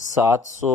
700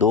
2